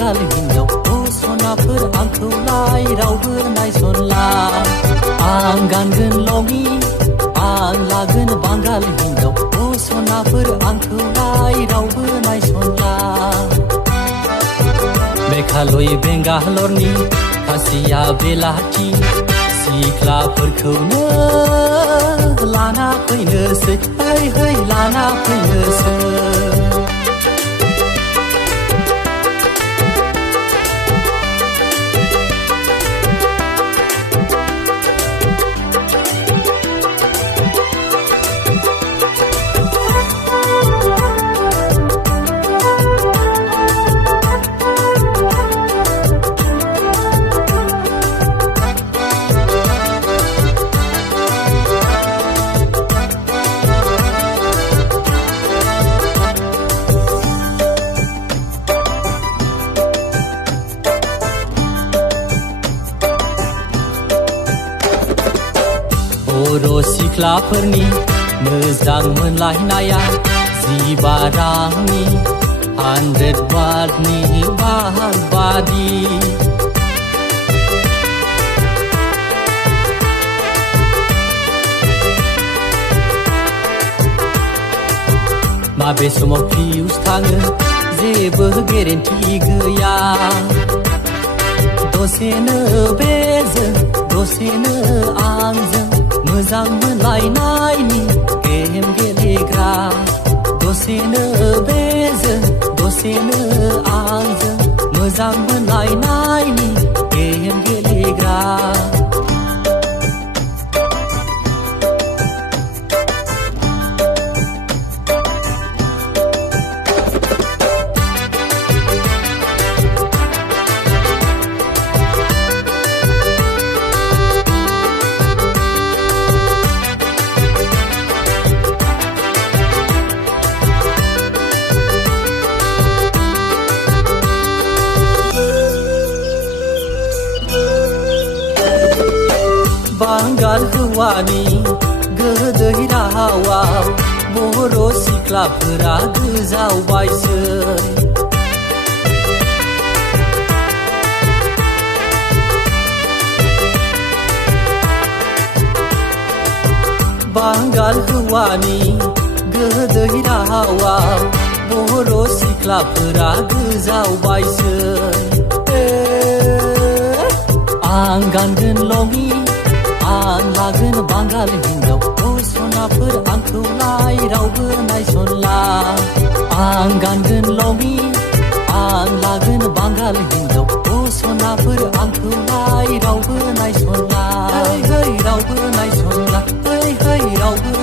बांगाल हिन्जाव सनाफोर आंखौलाय रावबो नायसनला आं गानगोन लङि आं लागोन बांगाल हिन्जाव सनाफोर आंखौलाय रावबो नायसनला मेघालय बेंगालरनि खासिया बेलाथि सिख्लाफोरखौनो लाना फैनोसै है लाना फैनोसै बर' सिख्लाफोरनि मोजां मोनलायनाया 15 रांनि 100 बातनि बाहागबादि माबे समाव फिउस थाङो जेबो गेरेन्टि गैया दसेनो बेजों दसेनो आंजों मोजां मोनलायनायनि गेम गेलेग्रा दसेनो बेजों दसेनो आंजों मोजां मोनलायनायनि गेम गेलेग्रा बांगाल हौवानि गोदै रावाव बर' सिख्लाफोरा गोजावबायसै बांगाल हौवानि गोदै रावाव बर' सिख्लाफोरा गोजावबायसै आं गानगोन लङि आं लागोन बांगाल हिन्जाव सनाफोर आंखौलाय रावबो नायसनला आं गानगोन लङि आं लागोन बांगाल हिन्जाव सनाफोर आंखौलाय रावबो नायसनला है रावबो नायसनला है रावबो